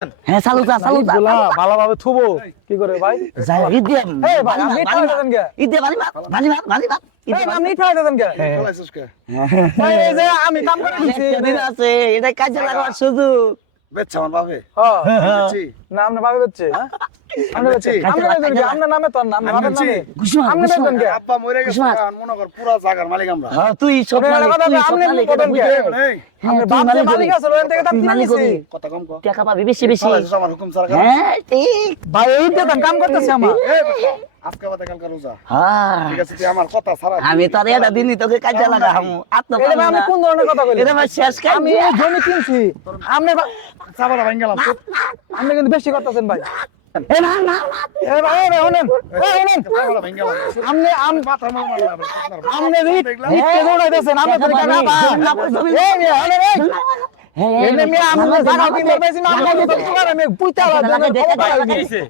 হ্যাঁ চালু যা ভালোভাবে থুবো কি করে ভাই? যাই ঈদ দিয়া এই ভাই আপনি ঠাই দেন কে? ঈদ দিয়া বালি ভাত এই আপনি ঠাই দেন কে? এই যে আমি কাম করে দিছি দিন আছে এটা কাজে লাগাবার সুযোগ বেচ্ছা আমার বাবে হ্যাঁ না আপনি ভাবে হচ্ছে আপনি বেচে আপনি বেচেন কে? আপনার নামে তো নাম ভাবেন নামে আপনি বেচেন কে? আব্বা মরে গেছে আর মনে কর পুরো জায়গার মালিক আমরা। হ্যাঁ তুই সব আপনি বলেন কে? এই আপনি বাপ যে মালিক আছে ওখান থেকে দাম কিনে নিছি কথা কম কর। টাকা পাবি বেশি বেশি চালাইছিস আমার হুকুম ছাড়া। হ্যাঁ ঠিক ভাই এই যে কাম করতেছে আমার এই আজকে বাদে কালকে রোজা। হ্যাঁ ঠিক আছে তুই আমার কথা ছাড়া আমি তো এটা দিনই তোকে কাজে লাগাম আত্ম এটা ভাই আপনি কোন ধরনের কথা কইলেন? এটা আমার শেষ কাজ আমি এই জমি কিনছি আপনি চাবারা ভাঙ গেলাম। আপনি কিন্তু বেশি করতেছেন ভাই এ না না এ ভাই এ শুনেন চাবারা ভাঙ গেলাম। আপনি মাথা মারলাম। আপনি ইটকে দৌড়াইতেছেন আপনি তো কেন এই এনে মিয়া আপনি জায়গা কিনতে পাইছেন না আপনি তো করে আমি পুইতা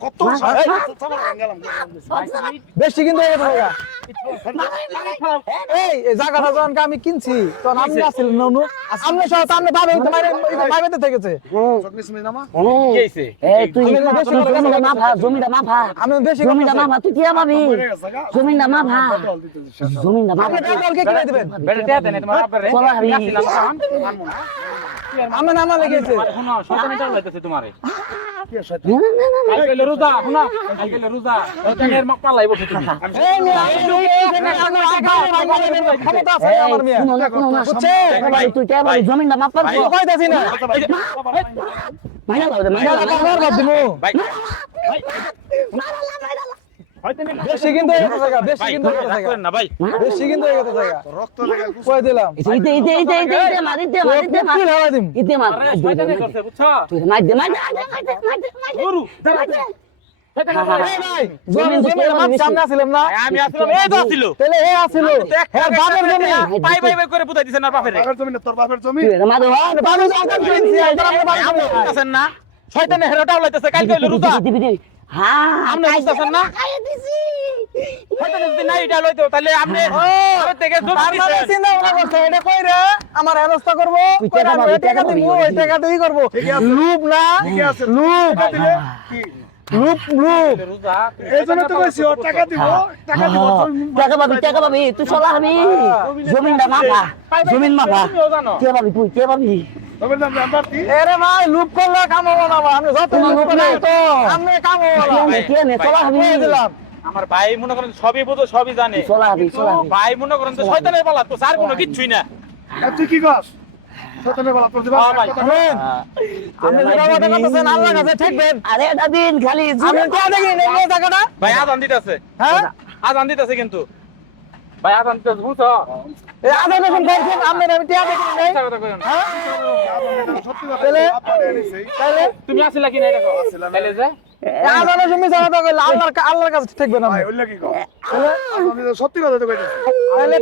কত চাবারা ভাঙ গেলাম। বেশি কিন্তু হয়ে গেছে এই জায়গাটা যখন আমি কিনছি তখন আপনি আছিলেন ননু আপনি সহ তো আপনি ভাবে ভাবেতে থেকেছে সবকিছু মিলে নামা। এই তুই জমিটা মাফা আমি বেশি জমিটা মাফা তুই কি পাবি জমিটা মাফা জমিটা মাফা আপনি টাকা কিনে দিবেন চলো হাবি আমার নাম লেগেছে কি শয়তান? এই মিয়া ক্ষমতা আছে আমার মিয়া তুই কে পাবি জমিটা মাফা কইতাছি না মাইনা দাও দিমু বেশি কিন্তু হয়ে গেছে জায়গা বেশি কিন্তু হয়ে গেছে জায়গা বেশি কিন্তু হয়ে গেছে জায়গা রক্ত লেগে কই দিলাম ইতে মার কি লাগাই দিম ইতে মার তুই মার দে এই ভাই জমি মাপ সামনে আছিলাম না আমি আসলাম এই তো ছিল তাহলে এ আছিল হ্যাঁ বাপের জমি পাই করে বুঝাই দিছেন আর বাপেরে বাপের জমি না তোর বাপের জমি। মার বাপের জায়গা কিনছি এটা আমরা বাপের জমি আছেন না শয়তানে হেরোটা উলাইতেছে কালকে হইলো রোজা হ্যাঁ আপনি বুঝতাছেন না শয়তানে যদি না এটা লইতো তাহলে আপনি ওর থেকে জমি তার মানে দিছেন চিন্তা ভাবনা করছে এটা কই রে আমার হেনস্থা করব কই না টাকা দিব ওই টাকা দিই করব লুপ না ঠিকই আছে। লুপ টাকা দিলে কি? লুপ রোজা এই জন্য তো কইছি ও টাকা দিব টাকা দিব। টাকা পাবি তুই চলা হবি জমিনটা মাফা জমিন মাফা কে পাবি তুই কে পাবি তবে নাম নাম্বার কি? এরে ভাই লুপ করলে কাম হবে না ভাই আমি যত লুপ করি তো আমি কাম হবে না কে নে চলা হবি কই দিলাম আমার ভাই মনে করেন সবই বুঝো সবই জানে চলা হবি ভাই মনে করেন তো শয়তানের পালা তো আর কোনো কিছুই না আর তুই কি কস? শয়তানের বলা তোর দিবা। হ্যাঁ ভাই। কথা বল। আপনি যেটা কথা বলতেছেন আল্লাহর কাছে ঠেকবেন আরে এটা দিন খালি আমি কে দেখি এই জায়গাটা ভাই আজান দিতেছে হ্যাঁ আজান দিতেছে কিন্তু ভাই আজান দিতেছে বুঝছো এই আদা দেখুন দেখুন আপনি আমি টিয়া দেখি নাই মিথ্যা কথা কইও না হ্যাঁ সত্যি কথা তাহলে? আপা এনেছি। তাইলে তুমি আসিলা কি নাই দেখো তাইলে যে আদা তুমি জায়গা কইলে আল্লাহর কাছে ঠেকবেন ভাই আপনি ওইলা কি কও? আমি তো সত্যি কথা তো কইতেছি।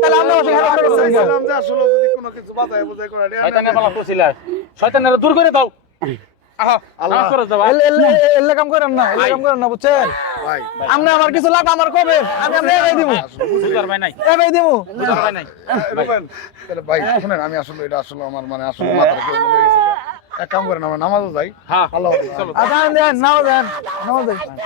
তাহলে আমরা ওখানে হেল্প করতেছেন চাইছিলাম যে আসলে যদি কোনো কিছু বাজায় বুঝাই করে দেয়া শয়তানের পালা ফুসিলা শয়তানের দূর করে দাও আহা আল্লাহ করে দাও ভাই এলে কাম করেন না এলে কাম করেন না বুঝছেন ভাই আপনি আমার কিছু লাগবে আমার কবে আমি আপনি এবাই দিব বুঝার ভাই নাই এবাই দিব বুঝার ভাই নাই রুবেন তাহলে ভাই শুনেন আমি আসলে এটা আসলে আমার মানে আসলে মাথাটা কেমন হয়ে গেছে। এক কাম করেন আমরা নামাজও যাই। হ্যাঁ ভালো হবে। চলো আচ্ছা দেন নাও দেন নাও দেন না